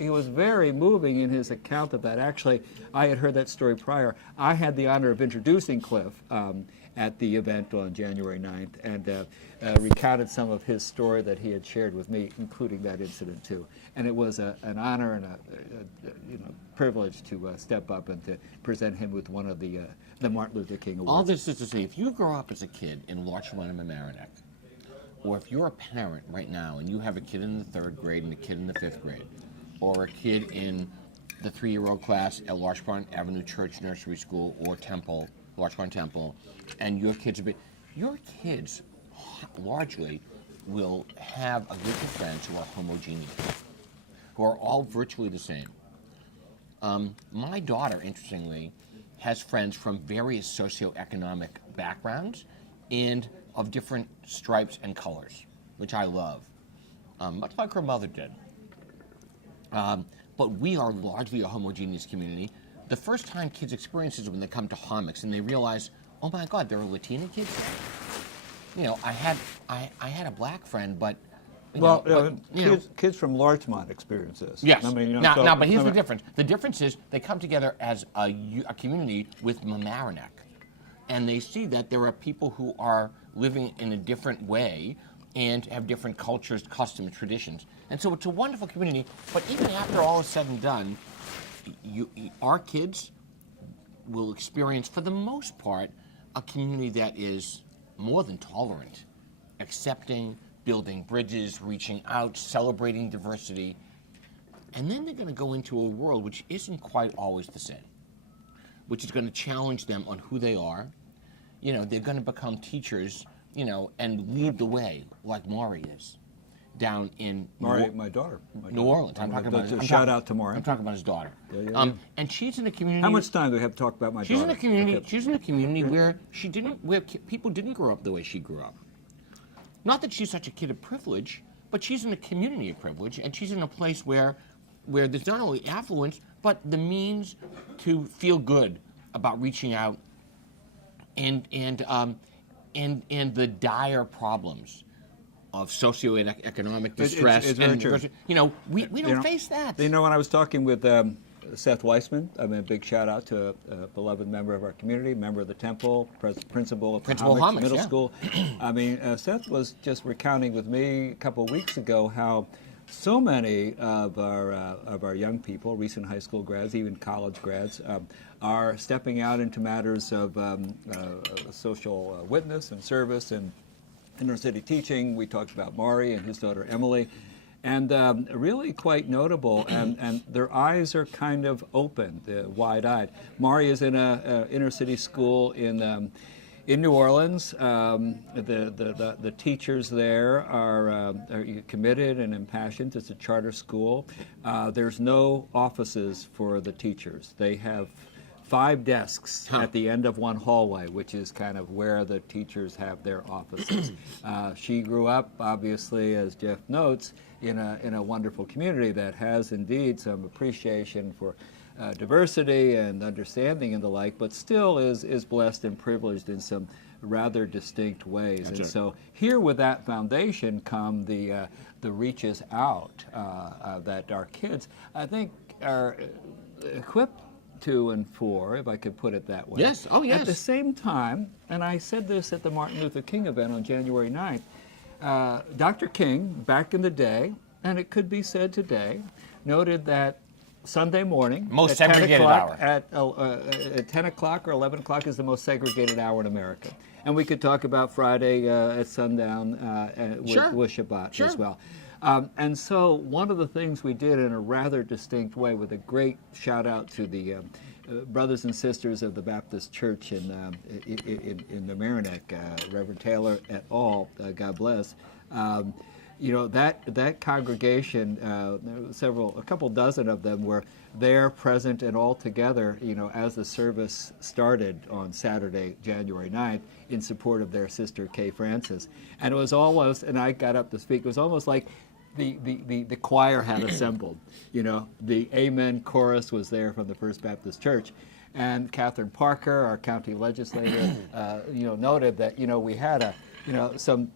was very moving in his account of that. Actually, I had heard that story prior. I had the honor of introducing Cliff at the event on January 9th and recounted some of his story that he had shared with me, including that incident too. And it was an honor and a privilege to step up and to present him with one of the Martin Luther King Awards. All this is to say, if you grow up as a kid in Larchmont and Mamaroneck, or if you're a parent right now and you have a kid in the 3rd grade and a kid in the 5th grade, or a kid in the 3-year-old class at Larchmont Avenue Church Nursery School or Temple, Larchmont Temple, and your kids largely will have a group of friends who are homogeneous, who are all virtually the same. My daughter, interestingly, has friends from various socioeconomic backgrounds and of different stripes and colors, which I love, much like her mother did. But we are largely a homogeneous community. The first time kids experience is when they come to Homix and they realize, oh my God, there are Latina kids there. I had a black friend, but kids from Larchmont experience this. yes. I mean, But here's the difference. The difference is they come together as a community with Mamaroneck, and they see that there are people who are living in a different way and have different cultures, customs, traditions. And so it's a wonderful community, but even after all is said and done, our kids will experience, for the most part, a community that is more than tolerant, accepting, building bridges, reaching out, celebrating diversity. And then they're going to go into a world which isn't quite always the same, which is going to challenge them on who they are. They're going to become teachers, and lead the way like Maury is down in my daughter. New Orleans. I'm talking about shout out to Maury. I'm talking about his daughter. Yeah. And she's in a community. How much time do we have to talk about my daughter? She's in a community. Okay. She's in a community where people didn't grow up the way she grew up. Not that she's such a kid of privilege, but she's in a community of privilege, and she's in a place where there's not only affluence, but the means to feel good about reaching out, and the dire problems of socioeconomic distress. It's very true. We don't face that. When I was talking with Seth Weissman, I mean, a big shout out to a beloved member of our community, member of the Temple, principal of Homix Middle School. I mean, Seth was just recounting with me a couple of weeks ago how so many of our young people, recent high school grads, even college grads, are stepping out into matters of social witness and service and inner city teaching. We talked about Maury and his daughter Emily, and really quite notable. And their eyes are kind of open, wide-eyed. Maury is in a inner city school in New Orleans. The teachers there are committed and impassioned. It's a charter school. There's no offices for the teachers. They have 5 desks at the end of one hallway, which is kind of where the teachers have their offices. She grew up, obviously, as Jeff notes, in a wonderful community that has indeed some appreciation for diversity and understanding and the like, but still is blessed and privileged in some rather distinct ways. That's and right. so here with that foundation come the reaches out that our kids, I think, are equipped to and for, if I could put it that way. Yes, oh yes. At the same time, and I said this at the Martin Luther King event on January 9th, Dr. King, back in the day, and it could be said today, noted that Sunday morning, most at 10 segregated o'clock, hour. at 10 o'clock or 11 o'clock is the most segregated hour in America. And we could talk about Friday at sundown with Shabbat as well. And so one of the things we did in a rather distinct way, with a great shout out to the brothers and sisters of the Baptist Church in the Mamaroneck, Reverend Taylor et al., God bless. That congregation, a couple dozen of them were there, present, and all together, as the service started on Saturday, January 9th, in support of their sister, Kay Francis. And it was almost, and I got up to speak, it was almost like the choir had assembled. The Amen chorus was there from the First Baptist Church. And Catherine Parker, our county legislator, noted that, we had some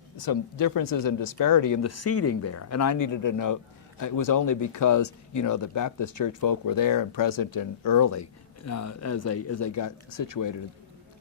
differences and disparity in the seating there. And I needed to note it was only because the Baptist church folk were there and present and early as they got situated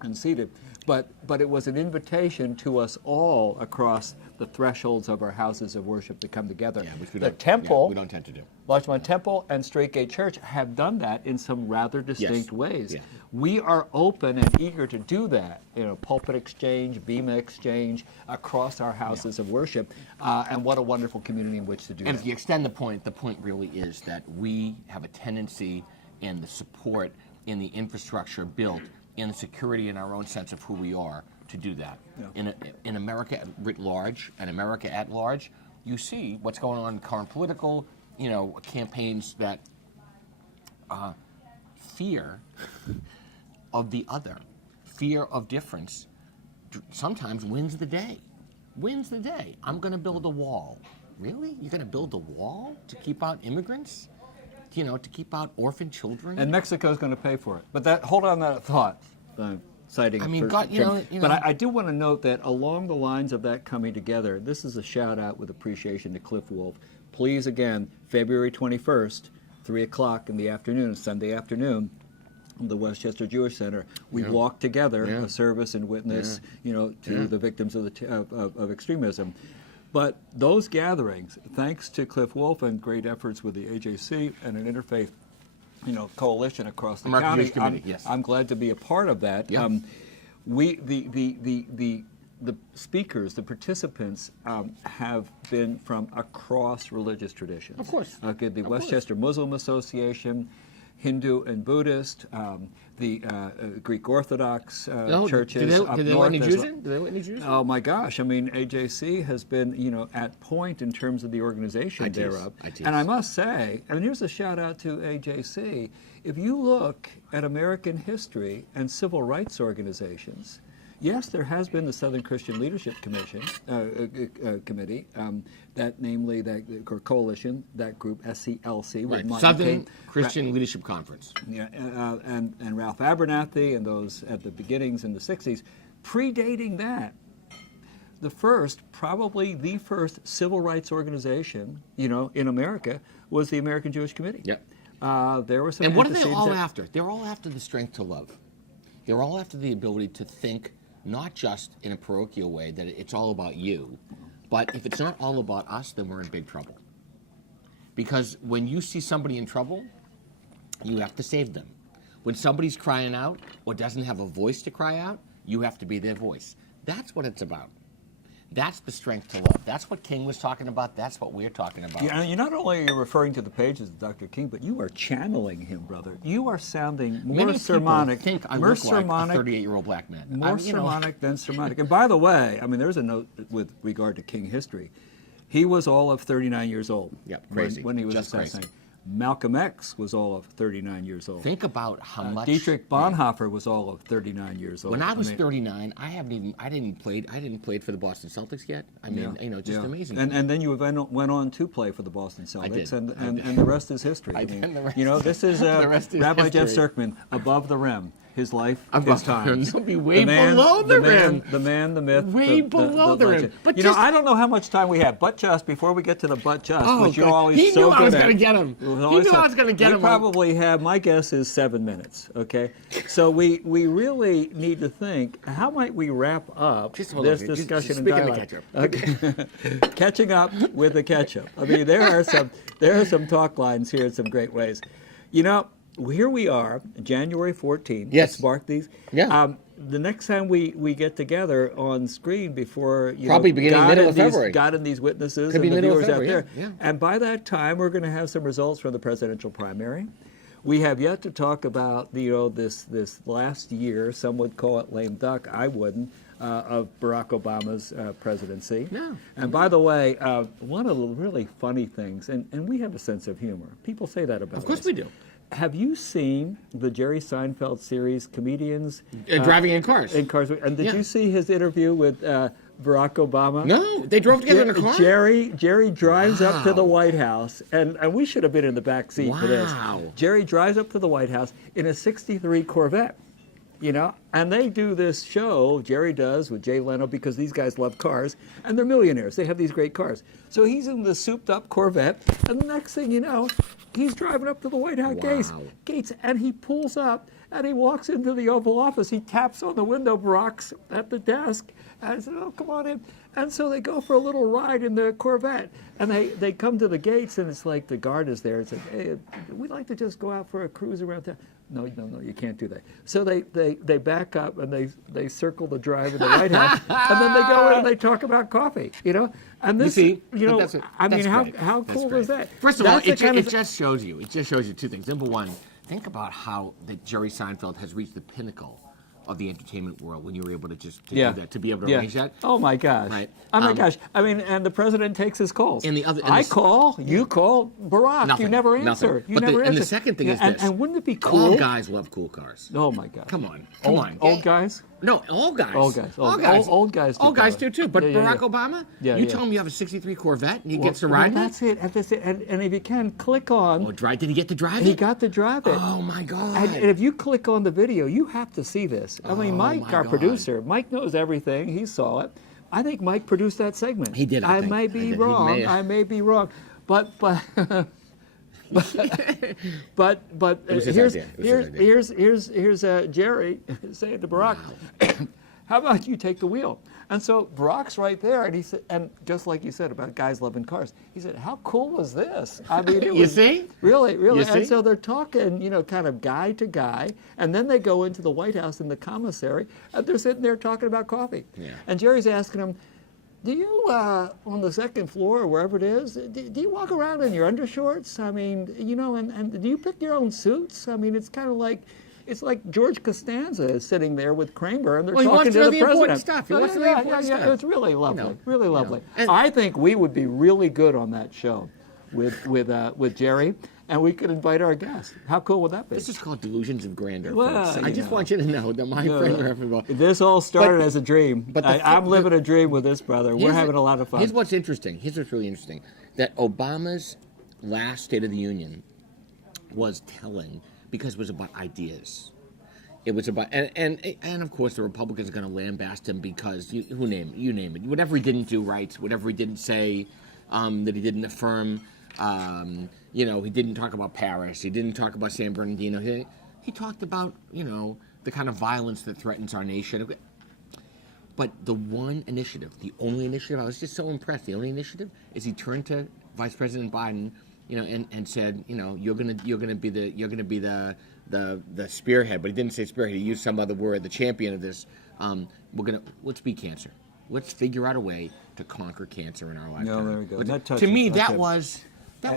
and seated. But it was an invitation to us all across the thresholds of our houses of worship to come together. Yeah, which we The don't, temple, yeah, we don't tend to do. Larchmont Temple and Straight Gate Church have done that in some rather distinct ways. Yeah. We are open and eager to do that, pulpit exchange, bema exchange, across our houses of worship, and what a wonderful community in which to do And that. if you extend the point really is that we have a tendency in the support, in the infrastructure built, in the security in our own sense of who we are to do that. Yeah. In America writ large, and America at large, you see what's going on in current political, campaigns that fear of the other, fear of difference, sometimes wins the day. Wins the day. I'm going to build a wall. Really? You're going to build a wall to keep out immigrants? To keep out orphan children? And Mexico's going to pay for it. But hold on that thought. Citing. But I do want to note that along the lines of that coming together, this is a shout out with appreciation to Cliff Wolf. Please, again, February 21st, 3 o'clock in the afternoon, Sunday afternoon, the Westchester Jewish Center, we walk together, a service and witness, to the victims of extremism. But those gatherings, thanks to Cliff Wolf and great efforts with the AJC and an interfaith, coalition across the American county, Jewish Committee, yes. I'm glad to be a part of that. Yeah. The speakers, the participants, have been from across religious traditions. Of course. Okay, the Westchester Muslim Association, Hindu and Buddhist, the Greek Orthodox churches up did they north. let any Jews in? Did they let any Jews in? Oh my gosh! I mean, AJC has been, at point in terms of the organization I tease. thereof. I tease. And I must say, here's a shout out to AJC. If you look at American history and civil rights organizations, yes, there has been the Southern Christian Leadership Committee, or coalition, that group, SCLC, with Right. Martin Southern King, Christian Leadership Conference. and Ralph Abernathy and those at the beginnings in the 60s. Predating that, probably the first civil rights organization, in America was the American Jewish Committee. Yep. There were some. And what are they all antecedents after? They're all after the strength to love. They're all after the ability to think, not just in a parochial way, that it's all about you, but if it's not all about us, then we're in big trouble. Because when you see somebody in trouble, you have to save them. When somebody's crying out or doesn't have a voice to cry out, you have to be their voice. That's what it's about. That's the strength to love. That's what King was talking about. That's what we're talking about. You not only are you referring to the pages of Dr. King, but you are channeling him, brother. You are sounding more Many sermonic. people think I more look like sermonic, a 38-year-old black man. more sermonic than sermonic. And by the way, there's a note with regard to King history. He was all of 39 years old. Yep, crazy. When he was Just crazy. assassinated. Malcolm X was all of 39 years old. Think about how much Dietrich Bonhoeffer was all of 39 years old. When I was 39, I didn't play for the Boston Celtics yet. Amazing. And then you went on to play for the Boston Celtics, did. and the rest is history. This is the rest is Rabbi Jeff history. Sirkman, above the rim. His life, Above his the rim. times. Don't be way below the rim. The man, the myth. Way below the rim. legend. But I don't know how much time we have, but just before we get to the but just, which you're God. always He so knew I good was at. going to get him. He knew I was going to get him. We probably have, my guess is 7 minutes, okay? So we really need to think, how might we wrap up Just hold this on. discussion Just and speaking of dialogue? Okay. Catching up with the ketchup. There are some talk lines here in some great ways. Here we are, January 14th. Yes. Let's mark these. Yeah. The next time we get together on screen before Probably beginning middle of these, February. God and these witnesses Could be and the middle of viewers out February, there. yeah. And by that time, we're going to have some results from the presidential primary. We have yet to talk about this last year. Some would call it lame duck. I wouldn't. Of Barack Obama's presidency. No. And by the way, one of the really funny things, and we have a sense of humor. People say that about us. Of course we do. Have you seen the Jerry Seinfeld series, Comedians? Driving in cars. And did Yeah. you see his interview with Barack Obama? No, they drove together in a car? Jerry drives up to the Wow. White House, and we should have been in the back seat for this. Wow. Jerry drives up to the White House in a '63 Corvette. you know, and they do this show, Jerry does with Jay Leno, because these guys love cars, and they're millionaires. They have these great cars. So he's in the souped-up Corvette, and the next thing you know, he's driving up to the White House gates, and he pulls up, and he walks into the Oval Office. He taps on the window, Barack's at the desk, and I said, oh, come on in. And so they go for a little ride in the Corvette, and they come to the gates, and it's like the guard is there. It's like, hey, we'd like to just go out for a cruise around town. No, you can't do that. So they back up, and they circle the drive of the White House, and then they go in and they talk about coffee, you know? And this, you see, you know, that's I mean, how That's cool great. is that? First of all, That's the it just shows you two things. Number one, think about how that Jerry Seinfeld has reached the pinnacle of the entertainment world when you were able to just do that, to be able to arrange that. Oh my gosh! Right. Oh my gosh! I mean, and the president takes his calls. And the other, I call, you call, Barack. Nothing, You never answer. nothing. You But never answer. And the second thing is this. And wouldn't it be cool? All guys love cool cars. Oh my gosh! Come on. Old guys. No, all guys. Old guys. Old guys do All guys cars. do too. But Yeah, yeah, Barack yeah. Obama, Yeah, you yeah. tell him you have a '63 Corvette and he gets to Well, ride it. that's it. That's it. And if you can, click on. Oh, did he get to drive He it? got to drive it. Oh my God. And if you click on the video, you have to see this. I mean, Mike, my our God. producer, Mike knows everything. He saw it. I think Mike produced that segment. He did, I I think. may I be think he wrong. may have. I may be wrong. But but It was his idea. It was his here's Jerry saying to Barack, how about you take the wheel? And so Barack's right there, and he said, and just like you said about guys loving cars, he said, how cool was this? I mean, it You was see? really. You see? And so they're talking, you know, kind of guy to guy, and then they go into the White House in the commissary, and they're sitting there talking about coffee. Yeah. And Jerry's asking him, do you, on the second floor or wherever it is, do you walk around in your undershorts? I mean, you know, and do you pick your own suits? I mean, it's kind of like, it's like George Costanza is sitting there with Kramer, and they're Well, he talking wants to to know the the important president. stuff. He wants to know the important stuff. It's really lovely, know, really lovely. And- I think we would be really good on that show with Jerry, and we could invite our guests. How cool would that be? This is called delusions of grandeur, Well, folks. I you just know. want you to know that my friend Reverend. This all started as a dream. but I'm living a dream with this brother. We're having a lot of fun. Here's what's interesting. Here's what's really interesting. That Obama's last State of the Union was telling because it was about ideas. It was about, and of course the Republicans are going to lambast him because you name it, whatever he didn't do right, whatever he didn't say, that he didn't affirm. You know, he didn't talk about Paris. He didn't talk about San Bernardino. He talked about, you know, the kind of violence that threatens our nation. But the one initiative, the only initiative, I was just so impressed. The only initiative is he turned to Vice President Biden, you know, and said, you know, you're gonna be the spearhead. But he didn't say spearhead. He used some other word. The champion of this. Let's beat cancer. Let's figure out a way to conquer cancer in our lifetime. No, there we go. That To touches- me, that's that it. was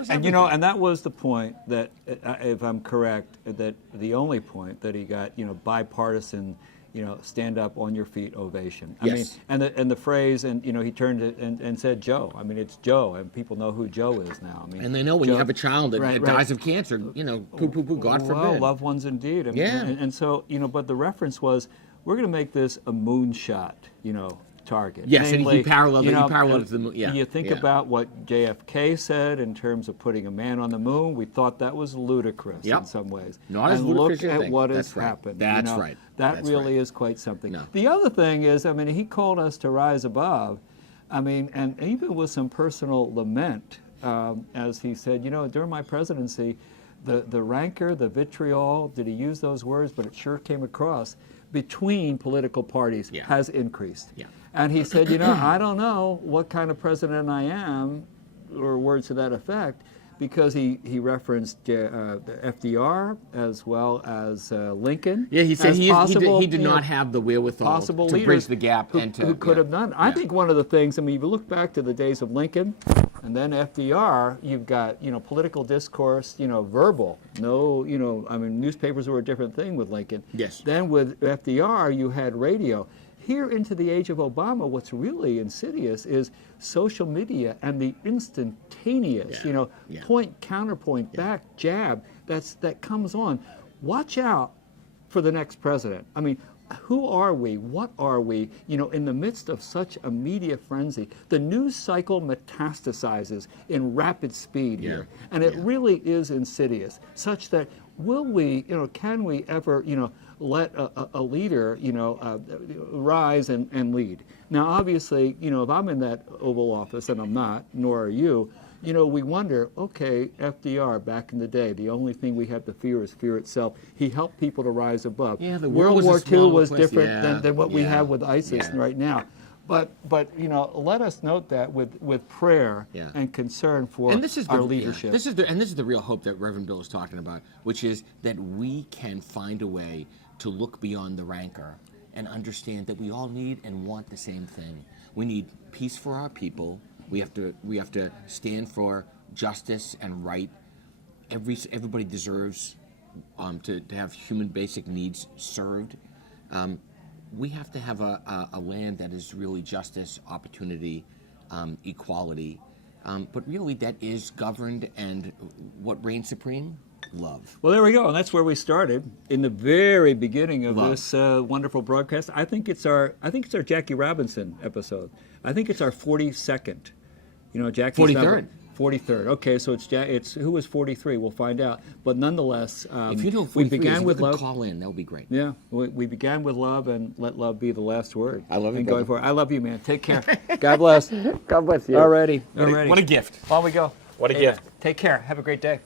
And you know, and that was the point that, if I'm correct, that the only point that he got, you know, bipartisan, you know, stand up on your feet ovation. I Yes. mean, and the phrase, and you know, he turned it and said Joe. I mean, it's Joe, and people know who Joe is now. I mean, And they know when Joe- you have a child that Right, dies right. of cancer, you know, God forbid. Well, loved ones indeed. I mean, Yeah. And so, you know, but the reference was, we're going to make this a moonshot, you know, target. Yes, and he Namely, paralleled you it. He know, paralleled it to the moon. Yeah, You think yeah. about what JFK said in terms of putting a man on the moon. We thought that was ludicrous Yep. in some ways. Not as and ludicrous look as you at think. what That's has right. happened. That's you know, right. That That's really right. is quite something. No. The other thing is, I mean, he called us to rise above. I mean, and even with some personal lament, as he said, you know, during my presidency, the rancor, the vitriol, did he use those words? But it sure came across, between political parties Yeah. has increased. Yeah. And he said, you know, I don't know what kind of president I am, or words to that effect, because he referenced the FDR as well as Lincoln. Yeah, he said as he possible, did you know, not have the wherewithal possible to leaders bridge the gap who, and to who could yeah. have done. I Yeah. think one of the things, I mean, if you look back to the days of Lincoln and then FDR, you've got, you know, political discourse, you know, verbal. No, you know, I mean, newspapers were a different thing with Lincoln. Yes. Then with FDR, you had radio. Here into the age of Obama, what's really insidious is social media and the instantaneous, Yeah. you know, Yeah. point, counterpoint, back, jab, that comes on. Watch out for the next president. I mean, who are we? What are we? You know, in the midst of such a media frenzy, the news cycle metastasizes in rapid speed here, and it really is insidious. Such that will we, you know, can we ever, you know, let a leader, rise and lead. Now, obviously, if I'm in that Oval Office, and I'm not, nor are you, we wonder, okay, FDR back in the day, the only thing we have to fear is fear itself. He helped people to rise above. Yeah, the World world War was a II small was place. different than what we Yeah. have with ISIS Yeah. right now. But let us note that with prayer Yeah. and concern for And this is our the leadership. This is the real hope that Reverend Bill is talking about, which is that we can find a way to look beyond the rancor and understand that we all need and want the same thing. We need peace for our people. We have to stand for justice and right. Everybody deserves to have human basic needs served. We have to have a land that is really justice, opportunity, equality, but really that is governed, and what reigns supreme? Love. Well, there we go, and that's where we started in the very beginning of Love. this wonderful broadcast. I think it's our Jackie Robinson episode. I think it's our 42nd. Jackie's 43rd. 43rd. Okay, so it's who was 43? We'll find out. But nonetheless, If you know we 43 began is, with you could love. call in. That would be great. Yeah, we began with love, and let love be the last word. I love you, And going brother. forward. I love you, man. Take care. God bless. God bless you. Alrighty. What a gift. On we go. What a Hey, gift. Take care. Have a great day.